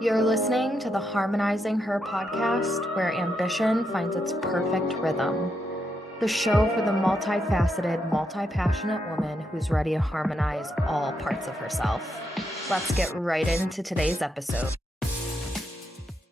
You're listening to the Harmonizing Her podcast, where ambition finds its perfect rhythm. The show for the multifaceted, multi-passionate woman who's ready to harmonize all parts of herself. Let's get right into today's episode.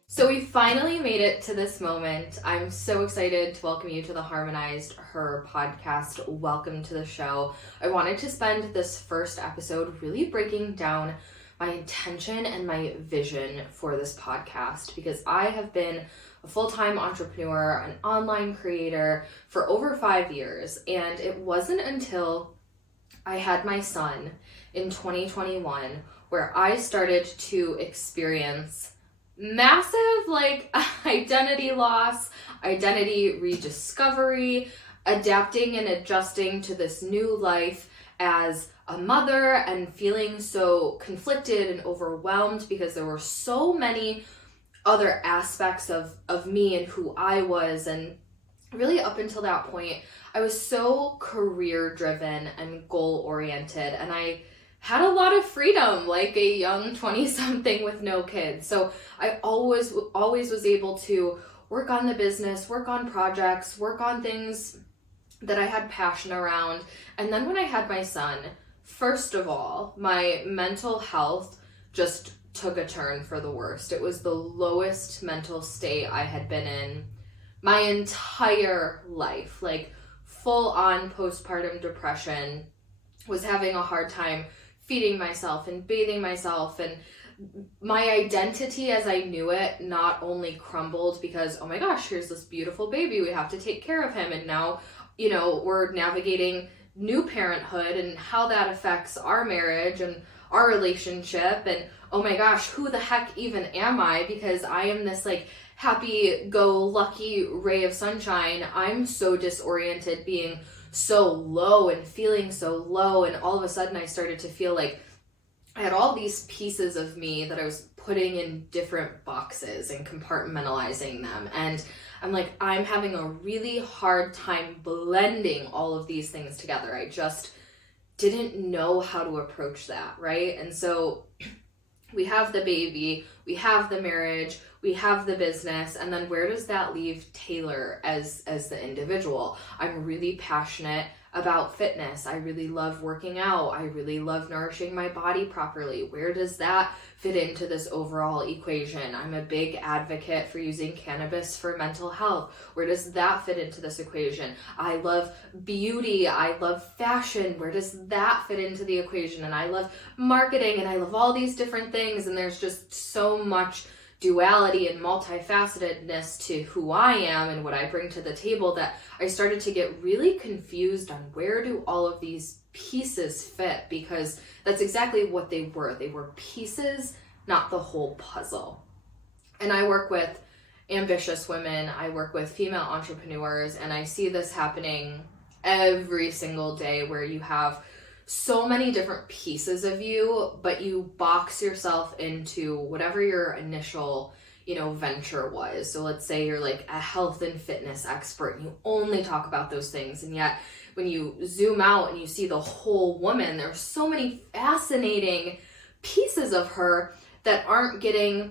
So we finally made it to this moment. I'm so excited to welcome you to the Harmonized Her podcast. Welcome to the show. I wanted to spend this first episode really breaking down my intention and my vision for this podcast, because I have been a full-time entrepreneur, an online creator for over 5 years, and it wasn't until I had my son in 2021 where I started to experience massive identity loss, identity rediscovery, adapting and adjusting to this new life as a mother, and feeling so conflicted and overwhelmed because there were so many other aspects of me and who I was. And really up until that point, I was so career driven and goal oriented, and I had a lot of freedom like a young 20-something with no kids. So I always was able to work on the business, work on projects, work on things that I had passion around. And then when I had my son, first of all, my mental health just took a turn for the worst. It was the lowest mental state I had been in my entire life, like full on postpartum depression, was having a hard time feeding myself and bathing myself, and my identity as I knew it not only crumbled because, oh my gosh, here's this beautiful baby, we have to take care of him, and now, we're navigating new parenthood and how that affects our marriage and our relationship, and oh my gosh, who the heck even am I? Because I am this happy-go-lucky ray of sunshine. I'm so disoriented, being so low and feeling so low, and all of a sudden I started to feel like I had all these pieces of me that I was putting in different boxes and compartmentalizing them, and I'm having a really hard time blending all of these things together. I just didn't know how to approach that, right? And so we have the baby, we have the marriage, we have the business, and then where does that leave Taylor as the individual? I'm really passionate about fitness. I really love working out. I really love nourishing my body properly. Where does that fit into this overall equation? I'm a big advocate for using cannabis for mental health. Where does that fit into this equation? I love beauty. I love fashion. Where does that fit into the equation? And I love marketing, and I love all these different things. And there's just so much duality and multifacetedness to who I am and what I bring to the table that I started to get really confused on where do all of these pieces fit, because that's exactly what they were. They were pieces, not the whole puzzle. And I work with ambitious women, I work with female entrepreneurs, and I see this happening every single day, where you have so many different pieces of you, but you box yourself into whatever your initial, venture was. So let's say you're like a health and fitness expert and you only talk about those things. And yet when you zoom out and you see the whole woman, there's so many fascinating pieces of her that aren't getting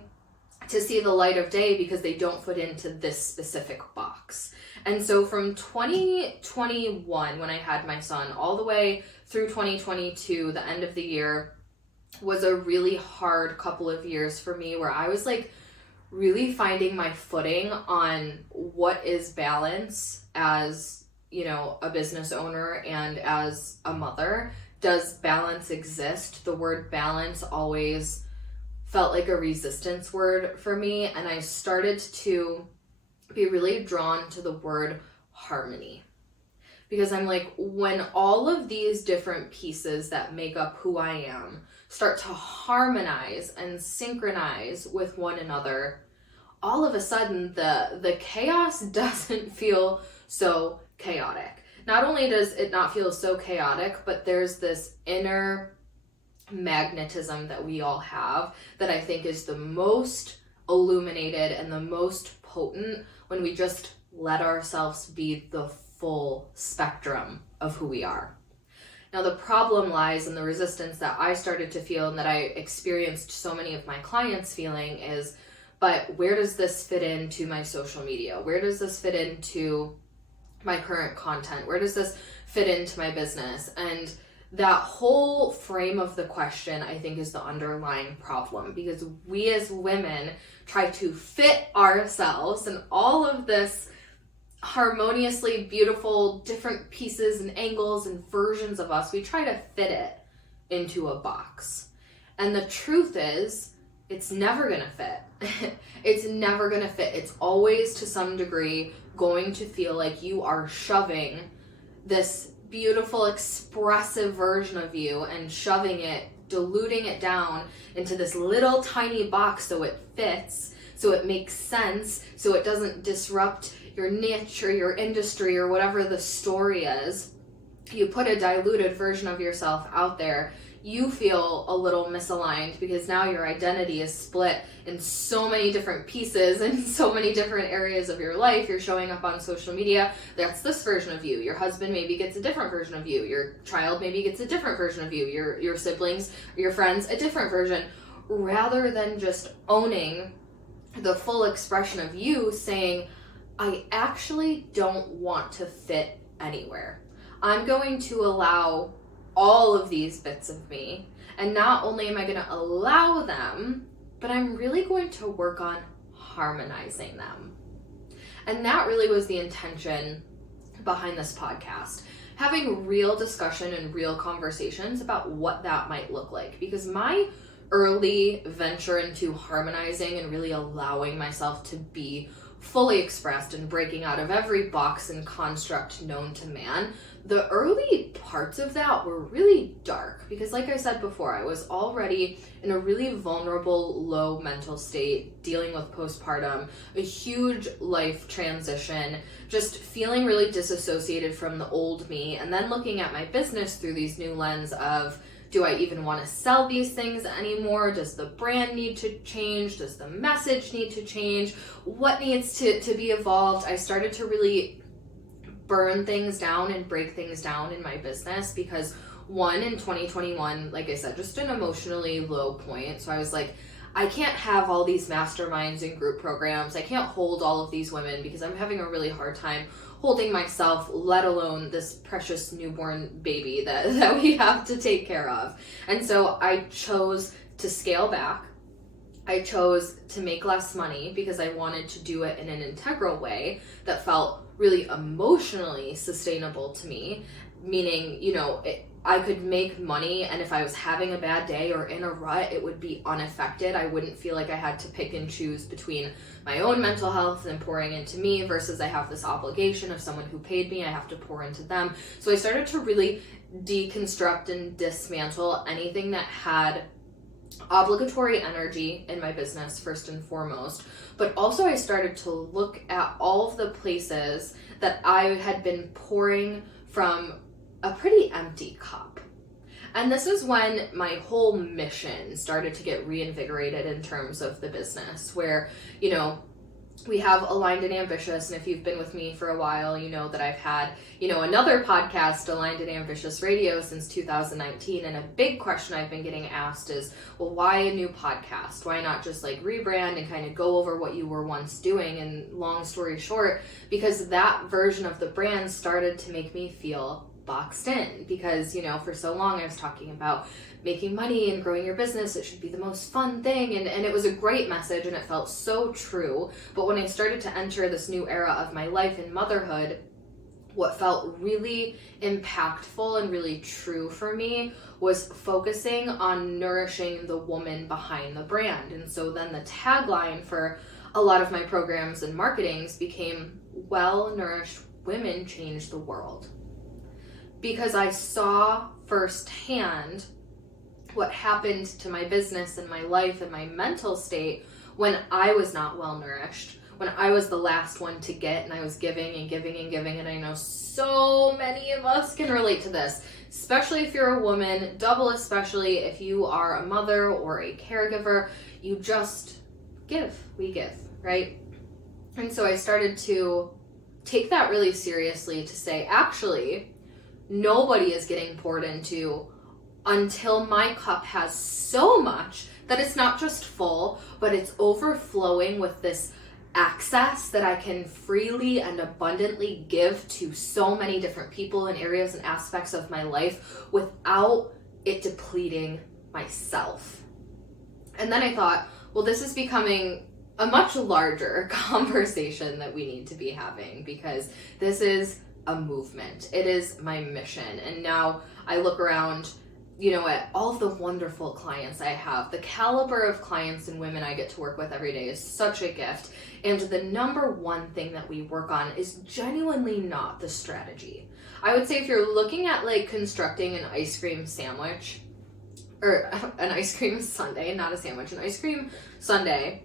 to see the light of day because they don't fit into this specific box. And so from 2021, when I had my son, all the way through 2022, the end of the year, was a really hard couple of years for me, where I was really finding my footing on what is balance as, a business owner and as a mother. Does balance exist? The word balance always felt like a resistance word for me, and I started to be really drawn to the word harmony, because I'm when all of these different pieces that make up who I am start to harmonize and synchronize with one another, all of a sudden the chaos doesn't feel so chaotic. Not only does it not feel so chaotic, but there's this inner magnetism that we all have that I think is the most illuminated and the most potent when we just let ourselves be the full spectrum of who we are. Now, the problem lies in the resistance that I started to feel and that I experienced so many of my clients feeling is, but where does this fit into my social media? Where does this fit into my current content? Where does this fit into my business? And that whole frame of the question, I think, is the underlying problem, because we as women try to fit ourselves and all of this harmoniously beautiful different pieces and angles and versions of us. We try to fit it into a box. And the truth is, it's never gonna fit. It's never gonna fit. It's always, to some degree, going to feel like you are shoving this beautiful, expressive version of you and shoving it, diluting it down into this little tiny box so it fits, so it makes sense, so it doesn't disrupt your niche or your industry or whatever the story is. You put a diluted version of yourself out there, you feel a little misaligned because now your identity is split in so many different pieces and so many different areas of your life. You're showing up on social media, that's this version of you. Your husband maybe gets a different version of you. Your child maybe gets a different version of you. Your siblings, your friends, a different version. Rather than just owning the full expression of you, saying, I actually don't want to fit anywhere. I'm going to allow all of these bits of me, and not only am I going to allow them, but I'm really going to work on harmonizing them. And that really was the intention behind this podcast, having real discussion and real conversations about what that might look like, because my early venture into harmonizing and really allowing myself to be fully expressed and breaking out of every box and construct known to man, the early parts of that were really dark, because like I said before, I was already in a really vulnerable, low mental state, dealing with postpartum, a huge life transition, just feeling really disassociated from the old me, and then looking at my business through these new lens of, do I even want to sell these things anymore? Does the brand need to change? Does the message need to change? What needs to be evolved? I started to really burn things down and break things down in my business because, one, in 2021, like I said, just an emotionally low point. So I was like, I can't have all these masterminds and group programs. I can't hold all of these women because I'm having a really hard time holding myself, let alone this precious newborn baby that we have to take care of. And so I chose to scale back. I chose to make less money because I wanted to do it in an integral way that felt really emotionally sustainable to me, meaning, I could make money, and if I was having a bad day or in a rut, it would be unaffected. I wouldn't feel like I had to pick and choose between my own mental health and pouring into me versus I have this obligation of someone who paid me, I have to pour into them. So I started to really deconstruct and dismantle anything that had obligatory energy in my business, first and foremost, but also I started to look at all of the places that I had been pouring from a pretty empty cup. And this is when my whole mission started to get reinvigorated in terms of the business, where, we have Aligned and Ambitious, and if you've been with me for a while, you know that I've had, another podcast, Aligned and Ambitious Radio, since 2019, and a big question I've been getting asked is, well, why a new podcast? Why not just rebrand and kind of go over what you were once doing? And long story short, because that version of the brand started to make me feel boxed in, because, for so long I was talking about making money and growing your business. It should be the most fun thing. And it was a great message and it felt so true. But when I started to enter this new era of my life in motherhood, what felt really impactful and really true for me was focusing on nourishing the woman behind the brand. And so then the tagline for a lot of my programs and marketings became, well-nourished women change the world. Because I saw firsthand what happened to my business and my life and my mental state when I was not well nourished, when I was the last one to get and I was giving and giving and giving. And I know so many of us can relate to this, especially if you're a woman, double especially if you are a mother or a caregiver. You just give, we give, right? And so I started to take that really seriously, to say, actually, nobody is getting poured into until my cup has so much that it's not just full, but it's overflowing with this access that I can freely and abundantly give to so many different people and areas and aspects of my life without it depleting myself. And then I thought, well, this is becoming a much larger conversation that we need to be having, because this is a movement. It is my mission. And now I look around, at all of the wonderful clients I have. The caliber of clients and women I get to work with every day is such a gift. And the number one thing that we work on is genuinely not the strategy. I would say if you're looking at like constructing an ice cream sandwich, or an ice cream sundae, not a sandwich, an ice cream sundae,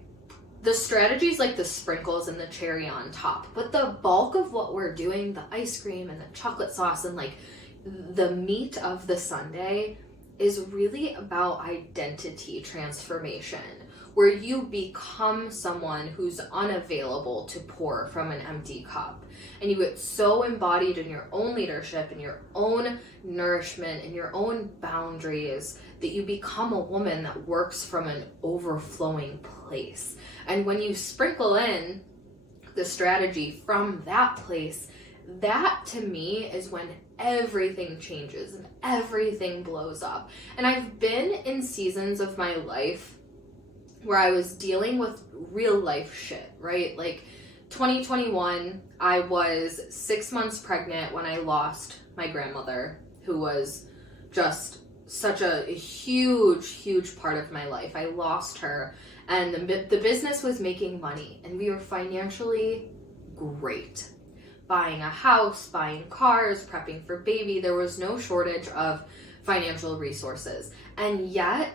the strategy is like the sprinkles and the cherry on top. But the bulk of what we're doing, the ice cream and the chocolate sauce and like the meat of the sundae, is really about identity transformation, where you become someone who's unavailable to pour from an empty cup. And you get so embodied in your own leadership and your own nourishment and your own boundaries that you become a woman that works from an overflowing place. And when you sprinkle in the strategy from that place, that to me is when everything changes and everything blows up. And I've been in seasons of my life where I was dealing with real life shit, right? Like 2021, I was 6 months pregnant when I lost my grandmother, who was just such a huge part of my life. I lost her, and the business was making money, and we were financially great. Buying a house, buying cars, prepping for baby. There was no shortage of financial resources. And yet,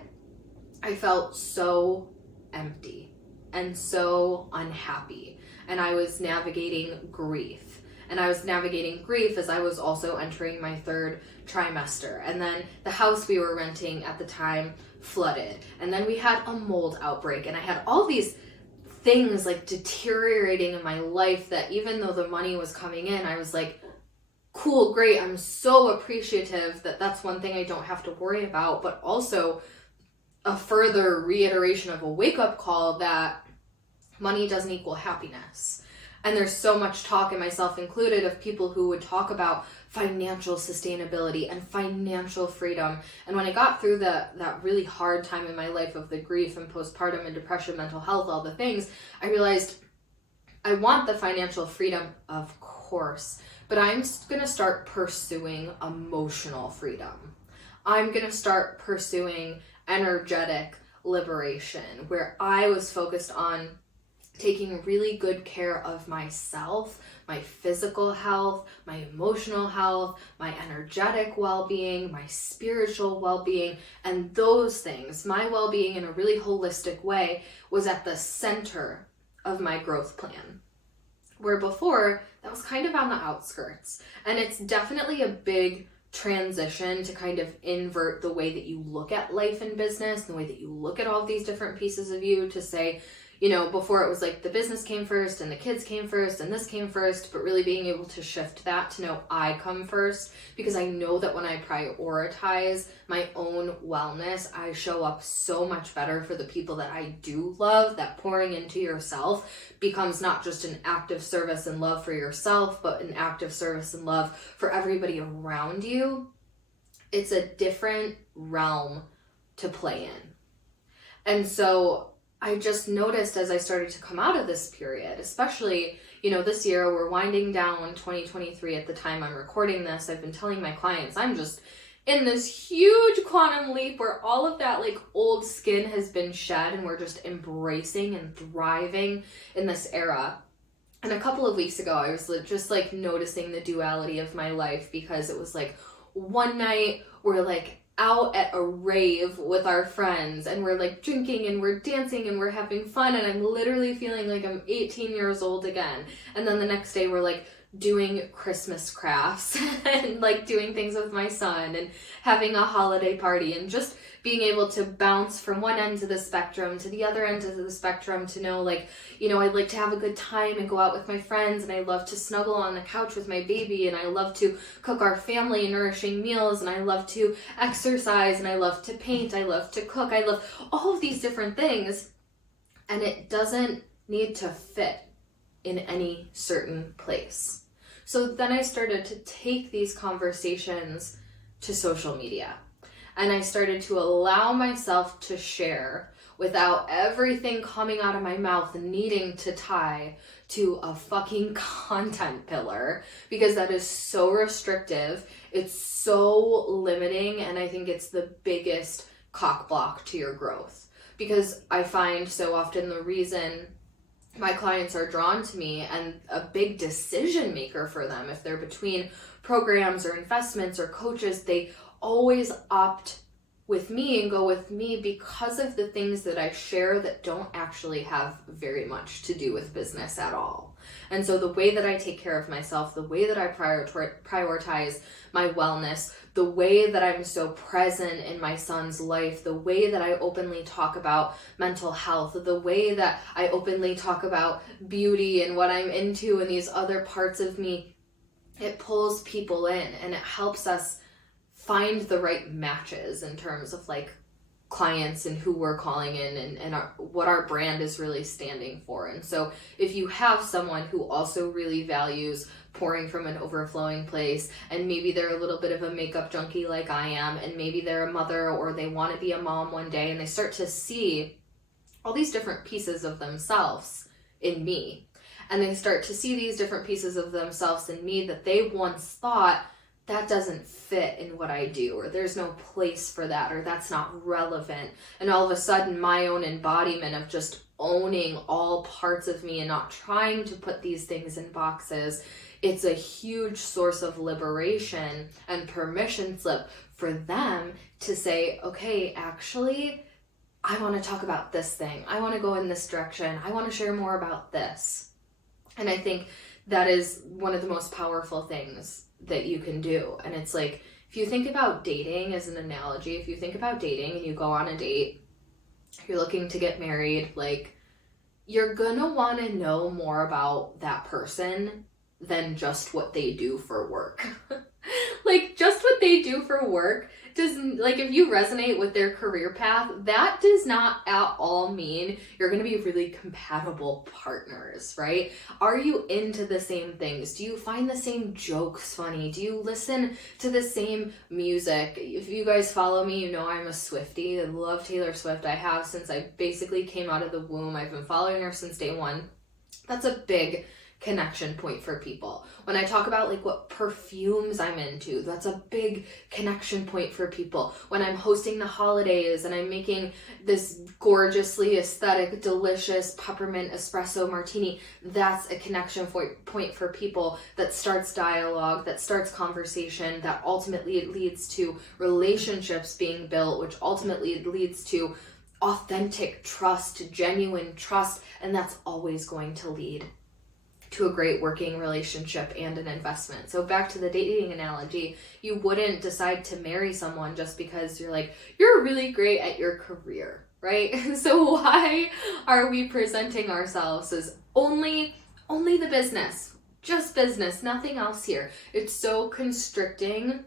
I felt so empty and so unhappy. And I was navigating grief. And I was navigating grief as I was also entering my third trimester. And then the house we were renting at the time flooded. And then we had a mold outbreak. And I had all these things like deteriorating in my life that even though the money was coming in, I was like, cool, great. I'm so appreciative that that's one thing I don't have to worry about, but also a further reiteration of a wake-up call that money doesn't equal happiness. And there's so much talk, and myself included, of people who would talk about financial sustainability and financial freedom. And when I got through that really hard time in my life of the grief and postpartum and depression, mental health, all the things, I realized I want the financial freedom, of course, but I'm going to start pursuing emotional freedom. I'm going to start pursuing energetic liberation, where I was focused on taking really good care of myself, my physical health, my emotional health, my energetic well-being, my spiritual well-being, and those things, my well-being in a really holistic way, was at the center of my growth plan. Where before, that was kind of on the outskirts. And it's definitely a big transition to kind of invert the way that you look at life and business, the way that you look at all these different pieces of you, to say, before it was like the business came first and the kids came first and this came first, but really being able to shift that to know I come first, because I know that when I prioritize my own wellness, I show up so much better for the people that I do love. That pouring into yourself becomes not just an act of service and love for yourself, but an act of service and love for everybody around you. It's a different realm to play in. And so I just noticed as I started to come out of this period, especially, this year, we're winding down 2023 at the time I'm recording this. I've been telling my clients I'm just in this huge quantum leap where all of that like old skin has been shed and we're just embracing and thriving in this era. And a couple of weeks ago, I was just like noticing the duality of my life, because it was like one night we're like out at a rave with our friends and we're like drinking and we're dancing and we're having fun, and I'm literally feeling like I'm 18 years old again. And then the next day we're like doing Christmas crafts and like doing things with my son and having a holiday party and just being able to bounce from one end of the spectrum to the other end of the spectrum to know like, you know, I'd like to have a good time and go out with my friends, and I love to snuggle on the couch with my baby, and I love to cook our family nourishing meals, and I love to exercise, and I love to paint, I love to cook, I love all of these different things, and it doesn't need to fit in any certain place. So then I started to take these conversations to social media. And I started to allow myself to share without everything coming out of my mouth and needing to tie to a fucking content pillar, because that is so restrictive. It's so limiting. And I think it's the biggest cock block to your growth, because I find so often the reason my clients are drawn to me and a big decision maker for them, if they're between programs or investments or coaches, they always opt with me and go with me because of the things that I share that don't actually have very much to do with business at all. And so the way that I take care of myself, the way that I prioritize my wellness, the way that I'm so present in my son's life, the way that I openly talk about mental health, the way that I openly talk about beauty and what I'm into and these other parts of me, it pulls people in and it helps us find the right matches in terms of like clients and who we're calling in and what our brand is really standing for. And so if you have someone who also really values pouring from an overflowing place, and maybe they're a little bit of a makeup junkie like I am, and maybe they're a mother or they want to be a mom one day, and they start to see all these different pieces of themselves in me, and they start to see these different pieces of themselves in me that they once thought that doesn't fit in what I do, or there's no place for that, or that's not relevant. And all of a sudden my own embodiment of just owning all parts of me and not trying to put these things in boxes, it's a huge source of liberation and permission slip for them to say, okay, actually, I want to talk about this thing. I want to go in this direction. I want to share more about this. And I think that is one of the most powerful things that you can do. And it's like, if you think about dating as an analogy, if you think about dating and you go on a date, you're looking to get married, like, you're gonna want to know more about that person than just what they do for work. Like, just what they do for work doesn't, like, if you resonate with their career path, that does not at all mean you're going to be really compatible partners, right? Are you into the same things? Do you find the same jokes funny? Do you listen to the same music? If you guys follow me, you know I'm a Swiftie. I love Taylor Swift. I have since I basically came out of the womb. I've been following her since day one. That's a big connection point for people. When I talk about like what perfumes I'm into, that's a big connection point for people. When I'm hosting the holidays and I'm making this gorgeously aesthetic, delicious peppermint espresso martini, that's a connection point for people that starts dialogue, that starts conversation, that ultimately leads to relationships being built, which ultimately leads to authentic trust, genuine trust, and that's always going to lead to a great working relationship and an investment. So back to the dating analogy, you wouldn't decide to marry someone just because you're like, you're really great at your career, right? So why are we presenting ourselves as only the business, just business, nothing else here? It's so constricting.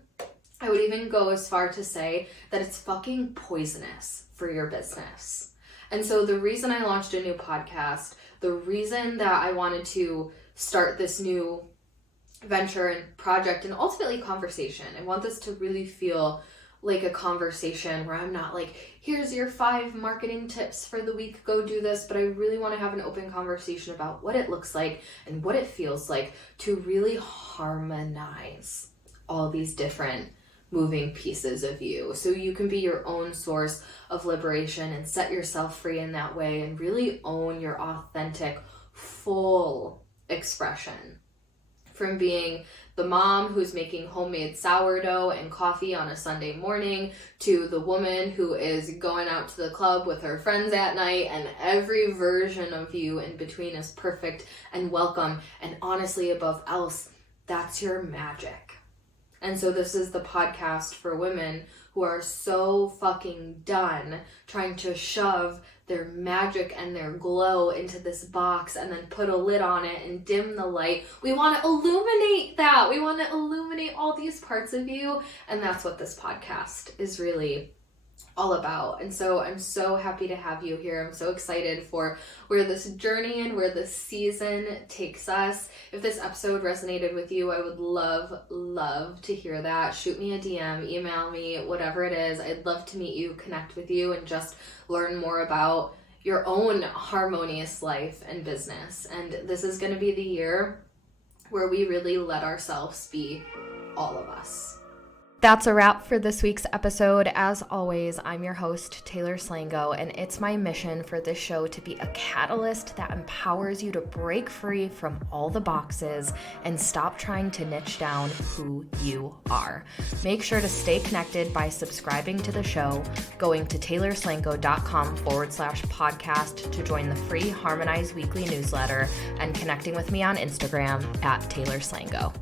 I would even go as far to say that it's fucking poisonous for your business. And so the reason I launched a new podcast, the reason that I wanted to start this new venture and project and ultimately conversation, I want this to really feel like a conversation where I'm not like, here's your 5 marketing tips for the week, go do this, but I really want to have an open conversation about what it looks like and what it feels like to really harmonize all these different moving pieces of you, so you can be your own source of liberation and set yourself free in that way and really own your authentic, full expression. From being the mom who's making homemade sourdough and coffee on a Sunday morning to the woman who is going out to the club with her friends at night, and every version of you in between is perfect and welcome. And honestly, above else, that's your magic. And so this is the podcast for women who are so fucking done trying to shove their magic and their glow into this box and then put a lid on it and dim the light. We want to illuminate that. We want to illuminate all these parts of you. And that's what this podcast is really all about. And so I'm so happy to have you here. I'm so excited for where this journey and where this season takes us. If this episode resonated with you, I would love to hear that. Shoot me a DM, email me, whatever it is. I'd love to meet you, connect with you, and just learn more about your own harmonious life and business. And this is going to be the year where we really let ourselves be all of us. That's a wrap for this week's episode. As always, I'm your host, Taylor Slango, and it's my mission for this show to be a catalyst that empowers you to break free from all the boxes and stop trying to niche down who you are. Make sure to stay connected by subscribing to the show, going to taylorslango.com/podcast to join the free Harmonize weekly newsletter, and connecting with me on Instagram @TaylorSlango.